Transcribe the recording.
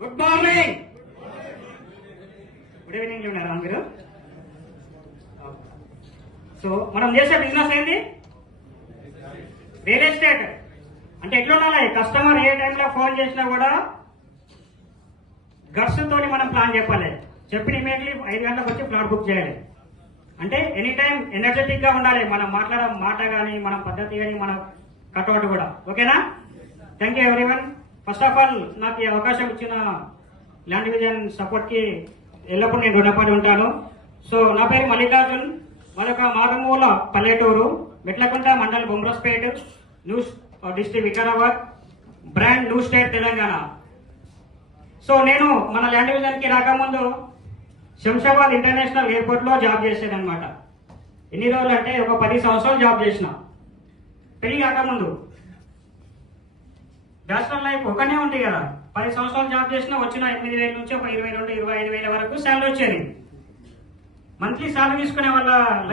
Good morning. Good evening ఉన్నారా మీరు? So మనం చేసే బిజినెస్ ఏంది? Real estate. అంటే ఎట్లుండాలి? కస్టమర్ ఏ టైంలో ఫోన్ చేసినా కూడా గట్స్ తోని మనం ప్లాన్ చెప్పాలి. చెప్పిన ఇమీడియట్లీ 5 గంటలకు వచ్చి ఫ్లాట్ బుక్ చేయాలి. అంటే ఎనీ టైం ఎనర్జెటిక్ గా ఉండాలి. మనం మాట్లాడే మాట కానీ, మన పద్ధతి కానీ, మన కట్అవుట్ కూడా. ఓకేనా? Thank you everyone. First of all నాకు ఈ అవకాశం ఇచ్చిన ల్యాండ్ డివిజన్ సపోర్ట్ కి ఎల్లప్పుడూ నేను రుణపడి ఉంటాను. సో నా పేరు మల్లికార్జున్. మరొక మారుమూల పల్లెటూరు, Metlakunta mandal, Bomraspet, new district Vikarabad, brand new state Telangana. So నేను మన ల్యాండ్ డివిజన్ కి రాకముందు శంషాబాద్ ఇంటర్నేషనల్ ఎయిర్పోర్ట్ లో జాబ్ చేసేదన్నమాట. ఎన్ని రోజులు అంటే ఒక 10 సంవత్సరాలు జాబ్ చేసిన. పెళ్లి కాకముందు బ్యాచిలర్ లైఫ్ ఒకనే ఉంటుంది కదా. 10 సంవత్సరాలు జాబ్ చేసినా వచ్చిన 8,000 నుంచి ఒక 22-25,000 వరకు శాలరీ వచ్చేది. మంత్లీ శాలరీ తీసుకునే వాళ్ళ